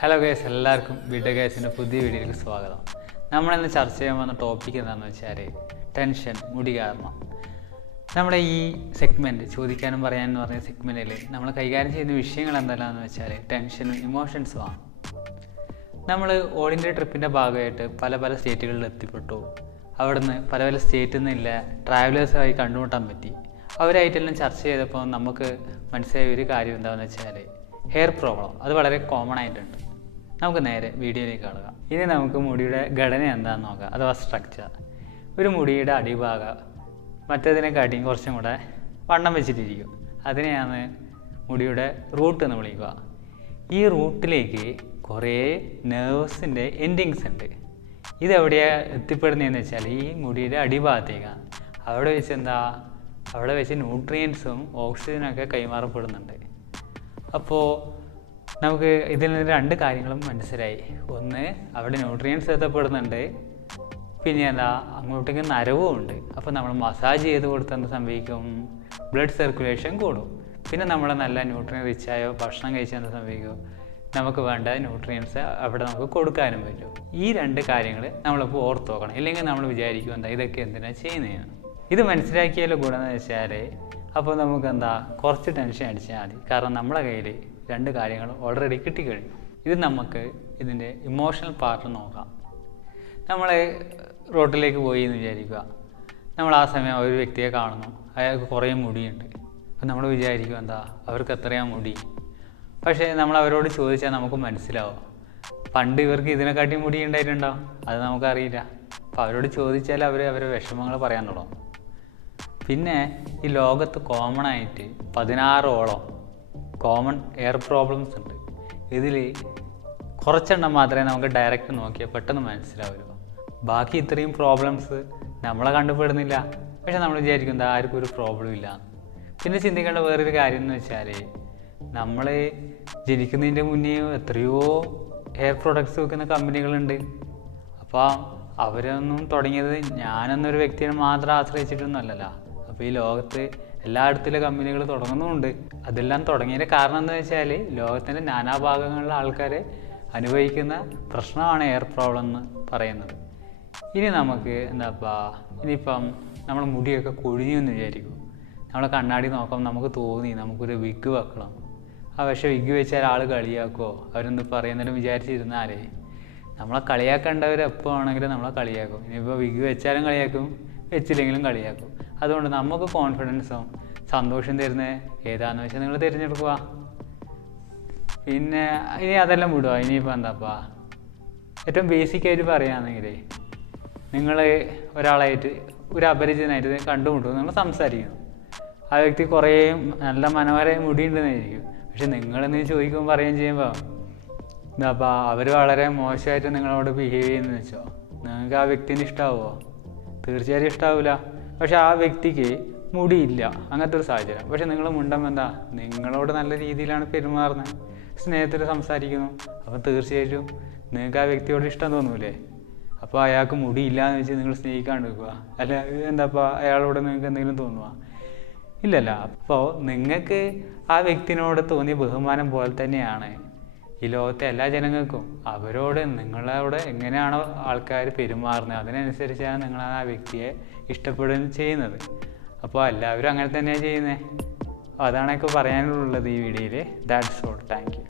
Hello guys, എല്ലാവർക്കും video ഗൈസിൻ്റെ പുതിയ വീഡിയോയിലേക്ക് സ്വാഗതം. നമ്മളിന്ന് ചർച്ച ചെയ്യാൻ വന്ന ടോപ്പിക് എന്താണെന്ന് വെച്ചാൽ ടെൻഷൻ, മുടി കാരണം. നമ്മുടെ ഈ സെഗ്മെൻറ്റ് ചോദിക്കാനും പറയാനെന്ന് പറഞ്ഞ സെഗ്മെൻറ്റിൽ നമ്മൾ കൈകാര്യം ചെയ്യുന്ന വിഷയങ്ങൾ എന്തെല്ലാമെന്ന് വെച്ചാൽ ടെൻഷനും ഇമോഷൻസുമാണ്. നമ്മൾ ഓൾ ഇന്ത്യ ട്രിപ്പിൻ്റെ ഭാഗമായിട്ട് പല സ്റ്റേറ്റുകളിൽ എത്തിപ്പെട്ടു. അവിടുന്ന് പല സ്റ്റേറ്റിൽ നിന്നില്ല ട്രാവലേഴ്സുമായി കണ്ടുമുട്ടാൻ പറ്റി. അവരായിട്ടെല്ലാം ചർച്ച ചെയ്തപ്പോൾ നമുക്ക് മനസ്സിലായ ഒരു കാര്യം എന്താണെന്ന് വെച്ചാൽ ഹെയർ പ്രോബ്ലം. അത് വളരെ കോമൺ ആയിട്ടുണ്ട്. നമുക്ക് നേരെ വീഡിയോയിലേക്ക് കാണുക. ഇനി നമുക്ക് മുടിയുടെ ഘടന എന്താണെന്ന് നോക്കാം, അഥവാ സ്ട്രക്ചർ. ഒരു മുടിയുടെ അടിഭാഗം മറ്റേതിനെക്കാട്ടിയും കുറച്ചും കൂടെ വണ്ണം വെച്ചിട്ടിരിക്കും. അതിനെയാണ് മുടിയുടെ റൂട്ട് എന്ന് വിളിക്കുക. ഈ റൂട്ടിലേക്ക് കുറേ നെർവ്സിൻ്റെ എൻഡിങ്സ് ഉണ്ട്. ഇതെവിടെയാണ് എത്തിപ്പെടുന്നതെന്ന് വെച്ചാൽ ഈ മുടിയുടെ അടിഭാഗത്തേക്കാണ്. അവിടെ വെച്ച് ന്യൂട്രിയൻസും ഓക്സിജനൊക്കെ കൈമാറപ്പെടുന്നുണ്ട്. അപ്പോൾ നമുക്ക് ഇതിൽ നിന്ന് രണ്ട് കാര്യങ്ങളും മനസ്സിലായി. ഒന്ന്, അവിടെ ന്യൂട്രിയൻസ് എത്തപ്പെടുന്നുണ്ട്, പിന്നെ അങ്ങോട്ടേക്ക് നരവും ഉണ്ട്. അപ്പോൾ നമ്മൾ മസാജ് ചെയ്ത് കൊടുത്താൽ സംഭവിക്കും, ബ്ലഡ് സർക്കുലേഷൻ കൂടും. പിന്നെ നമ്മൾ നല്ല ന്യൂട്രിയൻ റിച്ചായ ഭക്ഷണം കഴിച്ചാൽ സംഭവിക്കും, നമുക്ക് വേണ്ട ന്യൂട്രിയൻസ് അവിടെ നമുക്ക് കൊടുക്കാനും പറ്റും. ഈ രണ്ട് കാര്യങ്ങൾ നമ്മളിപ്പോൾ ഓർത്ത് നോക്കണം. ഇല്ലെങ്കിൽ നമ്മൾ വിചാരിക്കും ഇതൊക്കെ എന്തിനാണ് ചെയ്യുന്നതെന്ന്. ഇത് മനസ്സിലാക്കിയാലും ഗുണമെന്ന് വെച്ചാൽ അപ്പോൾ നമുക്ക് കുറച്ച് ടെൻഷൻ അടിച്ചാൽ മതി. കാരണം നമ്മളെ കയ്യിൽ രണ്ട് കാര്യങ്ങൾ ഓൾറെഡി കിട്ടിക്കഴിഞ്ഞു. ഇത് നമുക്ക് ഇതിൻ്റെ ഇമോഷണൽ പാർട്ട് നോക്കാം. നമ്മൾ റോട്ടിലേക്ക് പോയി എന്ന് വിചാരിക്കുക. നമ്മൾ ആ സമയം ഒരു വ്യക്തിയെ കാണുന്നു, അയാൾക്ക് കുറേ മുടിയുണ്ട്. അപ്പം നമ്മൾ വിചാരിക്കും അവർക്ക് എത്രയാണ് മുടി. പക്ഷേ നമ്മൾ അവരോട് ചോദിച്ചാൽ നമുക്ക് മനസ്സിലാവും പണ്ട് ഇവർക്ക് ഇതിനെക്കാട്ടി മുടി ഉണ്ടായിട്ടുണ്ടാവും, അത് നമുക്കറിയില്ല. അപ്പോൾ അവരോട് ചോദിച്ചാൽ അവരുടെ വിഷമങ്ങൾ പറയാൻ തുടങ്ങും. പിന്നെ ഈ ലോകത്ത് കോമൺ ആയിട്ട് 16ഓളം കോമൺ എയർ പ്രോബ്ലംസ് ഉണ്ട്. ഇതിൽ കുറച്ചെണ്ണം മാത്രമേ നമുക്ക് ഡയറക്റ്റ് നോക്കിയാൽ പെട്ടെന്ന് മനസ്സിലാവുള്ളൂ. ബാക്കി ഇത്രയും പ്രോബ്ലംസ് നമ്മളെ കണ്ടുപെടുന്നില്ല. പക്ഷെ നമ്മൾ വിചാരിക്കും ആർക്കും ഒരു പ്രോബ്ലം ഇല്ല. പിന്നെ ചിന്തിക്കേണ്ട വേറൊരു കാര്യം എന്ന് വെച്ചാൽ നമ്മൾ ജനിക്കുന്നതിൻ്റെ മുന്നേ എത്രയോ ഹെയർ പ്രൊഡക്ട്സ് വെക്കുന്ന കമ്പനികളുണ്ട്. അപ്പോൾ അവരൊന്നും തുടങ്ങിയത് ഞാനെന്നൊരു വ്യക്തിയെ മാത്രം ആശ്രയിച്ചിട്ടൊന്നും അല്ലല്ലോ. അപ്പോൾ ഈ ലോകത്ത് എല്ലായിടത്തിലെ കമ്പനികൾ തുടങ്ങുന്നുമുണ്ട്. അതെല്ലാം തുടങ്ങിയതിൻ്റെ കാരണം എന്താ വെച്ചാൽ ലോകത്തിൻ്റെ നാനാഭാഗങ്ങളിലെ ആൾക്കാർ അനുഭവിക്കുന്ന പ്രശ്നമാണ് എയർ പ്രോബ്ലം എന്ന് പറയുന്നത്. ഇനി നമുക്ക് ഇനിയിപ്പം നമ്മൾ മുടിയൊക്കെ കൊഴിഞ്ഞു എന്ന് വിചാരിക്കും. നമ്മൾ കണ്ണാടി നോക്കാം, നമുക്ക് തോന്നി നമുക്കൊരു വിഗ് വെക്കണം. പക്ഷേ വിഗ് വെച്ചാൽ ആൾ കളിയാക്കുമോ, അവരെന്ത് പറയുന്നതിനും വിചാരിച്ചിരുന്നാലേ നമ്മളെ കളിയാക്കേണ്ടവർ എപ്പോൾ ആണെങ്കിലും നമ്മളെ കളിയാക്കും. ഇനിയിപ്പോൾ വിഗ് വെച്ചാലും കളിയാക്കും, വെച്ചില്ലെങ്കിലും കളിയാക്കും. അതുകൊണ്ട് നമുക്ക് കോൺഫിഡൻസും സന്തോഷം തരുന്ന ഏതാണെന്ന് വെച്ചാൽ നിങ്ങൾ തിരഞ്ഞെടുക്കുക. പിന്നെ ഇനി അതെല്ലാം വിടുക. ഇനിയിപ്പോൾ ഏറ്റവും ബേസിക്കായിട്ട് പറയുകയാണെങ്കിൽ നിങ്ങൾ ഒരാളായിട്ട് ഒരു അപരിചിതനായിട്ട് കണ്ടുമുട്ടും, നിങ്ങൾ സംസാരിക്കുന്നു. ആ വ്യക്തി കുറേ നല്ല മനോഹരമായ മുടിയുണ്ടെന്നായിരിക്കും. പക്ഷെ നിങ്ങളെന്ന് ചോദിക്കുമ്പോൾ പറയുകയും ചെയ്യുമ്പോൾ അവർ വളരെ മോശമായിട്ട് നിങ്ങളോട് ബിഹേവ് ചെയ്യുന്നതെന്ന് വെച്ചോ, നിങ്ങൾക്ക് ആ വ്യക്തിനെ ഇഷ്ടമാവുമോ? തീർച്ചയായും ഇഷ്ടാവില്ല. പക്ഷെ ആ വ്യക്തിക്ക് മുടിയില്ല, അങ്ങനത്തെ ഒരു സാഹചര്യം. പക്ഷെ നിങ്ങൾ മുണ്ടുമ്പോൾ നിങ്ങളോട് നല്ല രീതിയിലാണ് പെരുമാറുന്നത്, സ്നേഹത്തിൽ സംസാരിക്കുന്നു. അപ്പം തീർച്ചയായിട്ടും നിങ്ങൾക്ക് ആ വ്യക്തിയോട് ഇഷ്ടം തോന്നൂലേ? അപ്പോൾ അയാൾക്ക് മുടിയില്ല എന്ന് വെച്ച് നിങ്ങൾ സ്നേഹിക്കാണ്ട് വെക്കുക, അല്ല അയാളോട് നിങ്ങൾക്ക് എന്തെങ്കിലും തോന്നുക? ഇല്ലല്ല. അപ്പോൾ നിങ്ങൾക്ക് ആ വ്യക്തിനോട് തോന്നിയ ബഹുമാനം പോലെ തന്നെയാണ് ഈ ലോകത്തെ എല്ലാ ജനങ്ങൾക്കും. നിങ്ങളോട് എങ്ങനെയാണോ ആൾക്കാർ പെരുമാറുന്നത് അതിനനുസരിച്ചാണ് നിങ്ങൾ ആ വ്യക്തിയെ ഇഷ്ടപ്പെടുകയും ചെയ്യുന്നത്. അപ്പോൾ എല്ലാവരും അങ്ങനെ തന്നെയാണ് ചെയ്യുന്നത്. അതാണൊക്കെ പറയാനുള്ളത് ഈ വീഡിയോയിൽ. That's all. Thank you.